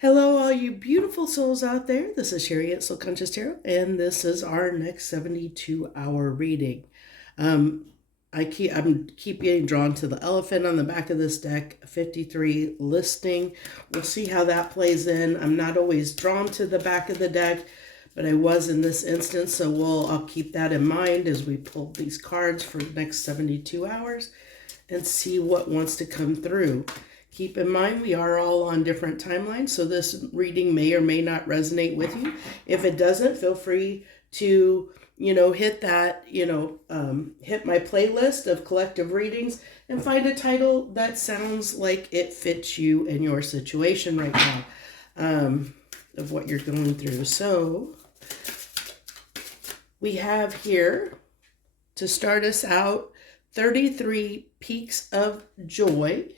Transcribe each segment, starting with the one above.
Hello, all you beautiful souls out there. This is Sherry at Soul Conscious Tarot, and this is our next 72-hour reading. Um, I'm keep getting drawn to the elephant on the back of this deck, 53 listing. We'll see how that plays in. I'm not always drawn to the back of the deck, but I was in this instance, so I'll keep that in mind as we pull these cards for the next 72 hours and see what wants to come through. Keep in mind, we are all on different timelines, so this reading may or may not resonate with you. If it doesn't, feel free to, hit that, hit my playlist of collective readings and find a title that sounds like it fits you and your situation right now, of what you're going through. So we have here, to start us out, 33 peaks of joy.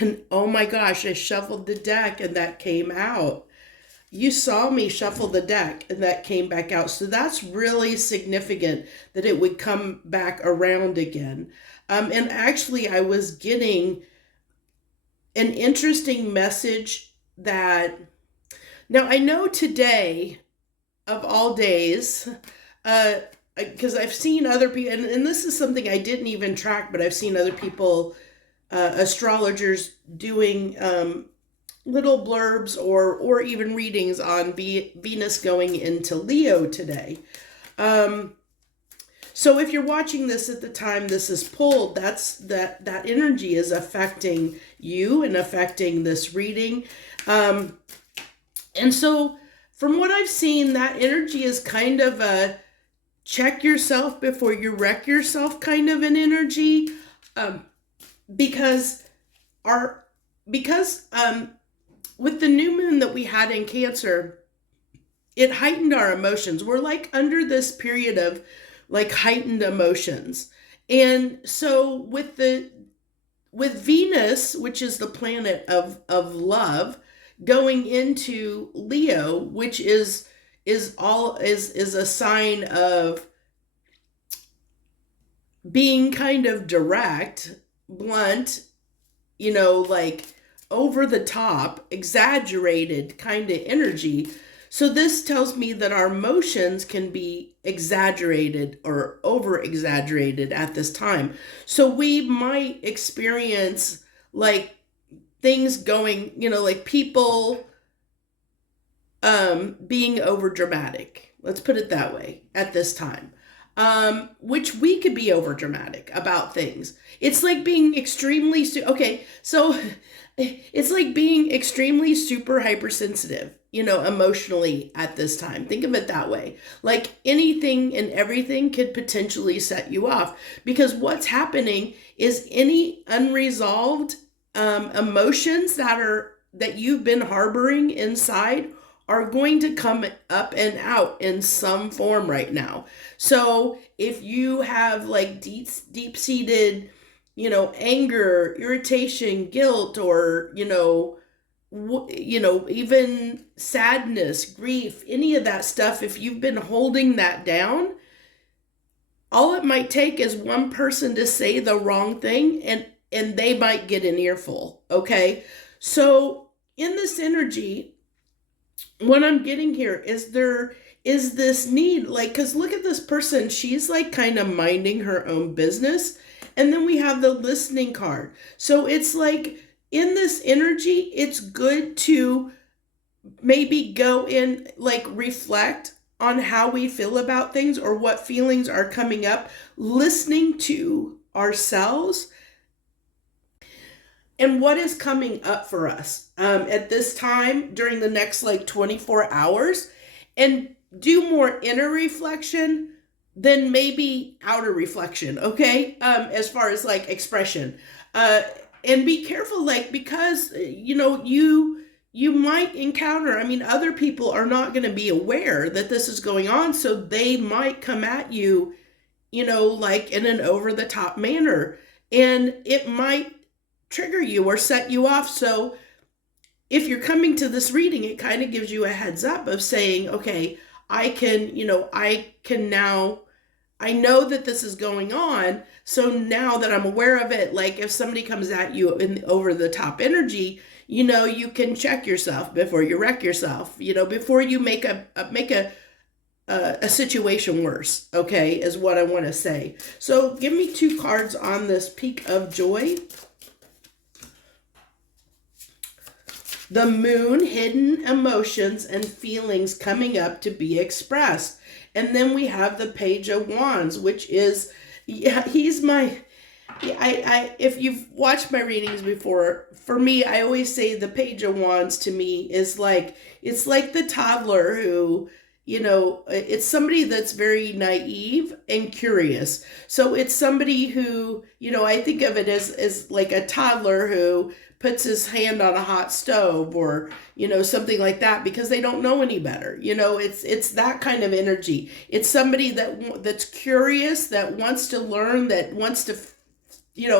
And oh my gosh, I shuffled the deck and that came out. You saw me shuffle the deck and that came back out. So that's really significant that it would come back around again. And actually, I was getting an interesting message that, now I know today, of all days, because I've seen other people, and this is something I didn't even track, but I've seen other people, astrologers doing little blurbs or even readings on Venus going into Leo today. So if you're watching this at the time this is pulled, that energy is affecting you and affecting this reading. And so from what I've seen, that energy is kind of a check yourself before you wreck yourself kind of an energy. Because with the new moon that we had in Cancer, it heightened our emotions. We're like under this period of like heightened emotions. And so with Venus, which is the planet of love, going into Leo, which is a sign of being kind of direct, blunt, like over the top, exaggerated kind of energy. So this tells me that our emotions can be exaggerated or over exaggerated at this time. So we might experience like things going, like people being over dramatic. Let's put it that way at this time. Which we could be over dramatic about things. It's like being extremely, so it's like being extremely super hypersensitive, emotionally at this time. Think of it that way. Like anything and everything could potentially set you off, because what's happening is any unresolved emotions that you've been harboring inside are going to come up and out in some form right now. So if you have like deep-seated, anger, irritation, guilt, or, even sadness, grief, any of that stuff, if you've been holding that down, all it might take is one person to say the wrong thing and they might get an earful. Okay. So in this energy, what I'm getting here is there is this need, like, because look at this person, she's like kind of minding her own business. And then we have the listening card. So it's like in this energy, it's good to maybe go in, like reflect on how we feel about things or what feelings are coming up, listening to ourselves and what is coming up for us at this time during the next like 24 hours, and do more inner reflection than maybe outer reflection, okay? As far as like expression. And be careful, like, because, you might encounter, other people are not going to be aware that this is going on, so they might come at you, like in an over-the-top manner, and it might trigger you or set you off. So if you're coming to this reading, it kind of gives you a heads up of saying, okay, I know that this is going on. So now that I'm aware of it, like if somebody comes at you in over the top energy, you can check yourself before you wreck yourself, before you make a situation worse, okay, is what I want to say. So give me 2 cards on this peak of joy. The moon, hidden emotions and feelings coming up to be expressed. And then we have the Page of Wands, which is, he's my, if you've watched my readings before, for me, I always say the Page of Wands to me is like, it's like the toddler who, it's somebody that's very naive and curious. So it's somebody who, I think of it as like a toddler who puts his hand on a hot stove, or something like that, because they don't know any better. It's that kind of energy. It's somebody that's curious, that wants to learn, that wants to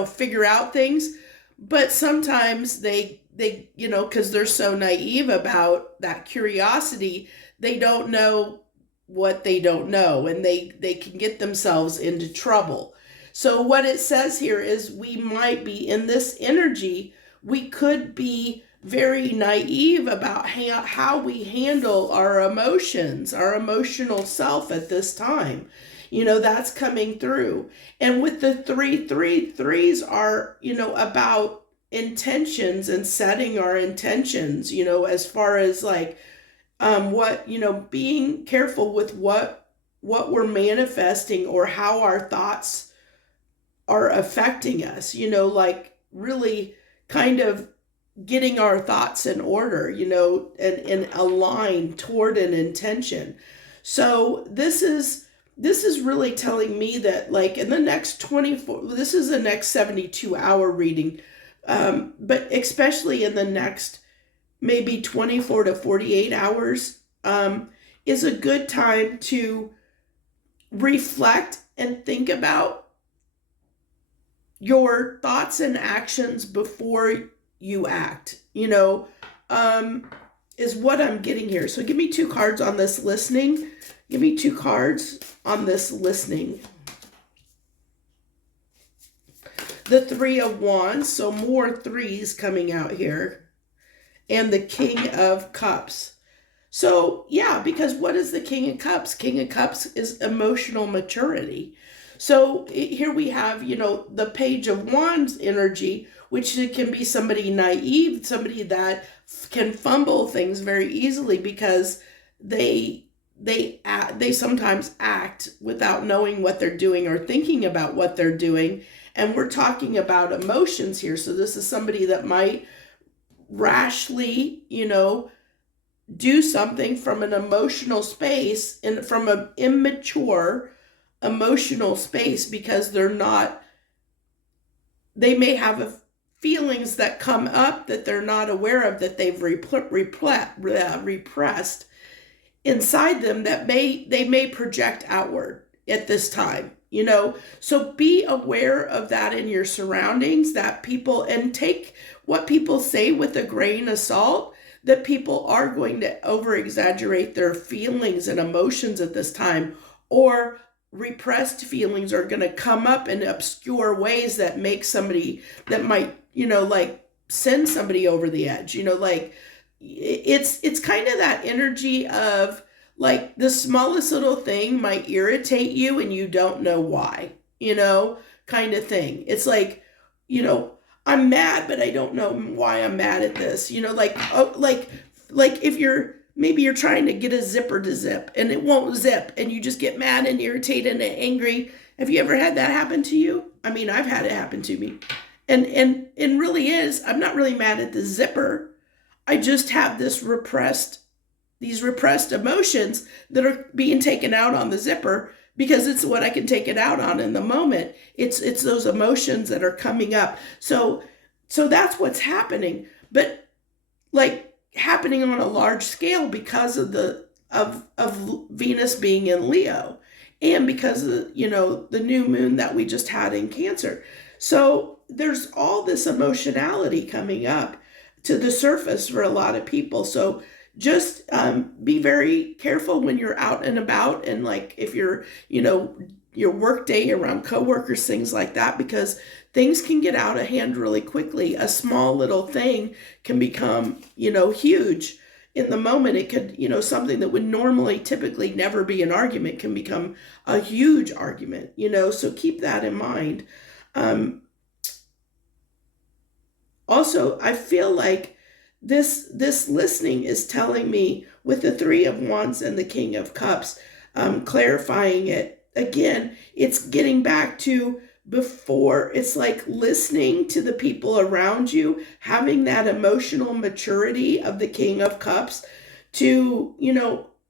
figure out things, but sometimes they because they're so naive about that curiosity, they don't know what they don't know, and they can get themselves into trouble. So what it says here is we might be in this energy. We could be very naive about how we handle our emotions, our emotional self at this time. That's coming through. And with the 3 are, about intentions and setting our intentions, as far as like, what, being careful with what we're manifesting, or how our thoughts are affecting us, like really kind of getting our thoughts in order, and aligned toward an intention. So this is really telling me that, like, in the next 24, this is the next 72-hour reading, but especially in the next maybe 24 to 48 hours, is a good time to reflect and think about your thoughts and actions before you act, is what I'm getting here. So give me 2 cards on this listening. Give me 2 cards on this listening. The 3 of Wands, so more 3s coming out here. And the King of Cups. So yeah, because what is the King of Cups? King of Cups is emotional maturity. So here we have, the Page of Wands energy, which can be somebody naive, somebody that can fumble things very easily because they sometimes act without knowing what they're doing or thinking about what they're doing. And we're talking about emotions here. So this is somebody that might rashly, do something from an emotional space, and from an immature emotional space, because they may have feelings that come up that they're not aware of, that they've repressed inside them, that they may project outward at this time, so be aware of that in your surroundings, that people, and take what people say with a grain of salt, that people are going to over exaggerate their feelings and emotions at this time, or repressed feelings are going to come up in obscure ways that make somebody, that might, like send somebody over the edge, like it's kind of that energy of, like, the smallest little thing might irritate you and you don't know why, kind of thing. It's like, I'm mad, but I don't know why I'm mad at this, like, oh, like if maybe you're trying to get a zipper to zip and it won't zip, and you just get mad and irritated and angry. Have you ever had that happen to you? I mean, I've had it happen to me. And really is, I'm not really mad at the zipper. I just have these repressed emotions that are being taken out on the zipper, because it's what I can take it out on in the moment. It's those emotions that are coming up. So that's what's happening. But like, happening on a large scale, because of of Venus being in Leo, and because of the new moon that we just had in Cancer. So there's all this emotionality coming up to the surface for a lot of people. So just be very careful when you're out and about, and like if you're your work day, around coworkers, things like that, because things can get out of hand really quickly. A small little thing can become, huge in the moment. It could, something that would normally typically never be an argument can become a huge argument, so keep that in mind. Also, I feel like this listening is telling me, with the Three of Wands and the King of Cups, clarifying it again. It's getting back to before. It's like listening to the people around you, having that emotional maturity of the King of Cups to,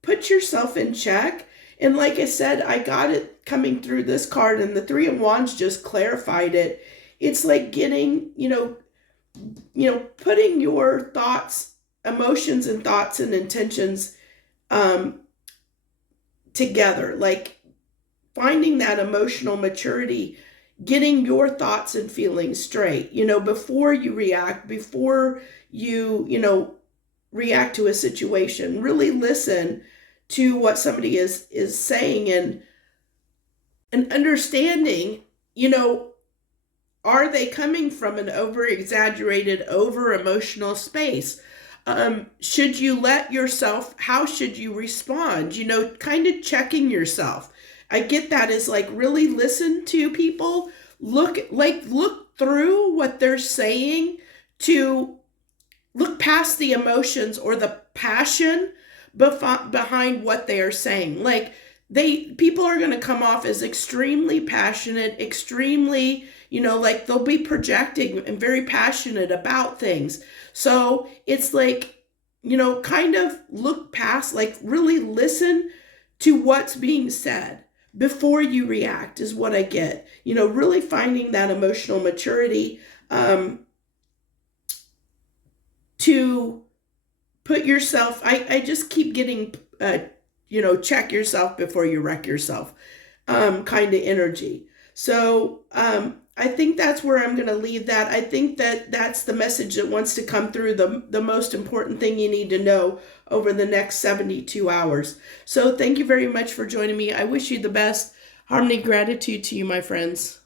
put yourself in check. And like I said, I got it coming through this card, and the Three of Wands just clarified it. It's like getting, putting your thoughts, emotions and thoughts and intentions together, like finding that emotional maturity, getting your thoughts and feelings straight, before you react, before you react to a situation. Really listen to what somebody is saying, and understanding, are they coming from an over exaggerated, over emotional space? Should you let yourself, how should you respond? Kind of checking yourself. I get that is like really listen to people, look through what they're saying, to look past the emotions or the passion behind what they are saying. Like people are going to come off as extremely passionate, extremely, like they'll be projecting and very passionate about things. So it's like, kind of look past, like really listen to what's being said before you react is what I get. Really finding that emotional maturity to put yourself, I just keep getting, check yourself before you wreck yourself kind of energy. So I think that's where I'm going to leave that. I think that that's the message that wants to come through, the most important thing you need to know over the next 72 hours. So thank you very much for joining me. I wish you the best. Harmony, gratitude to you, my friends.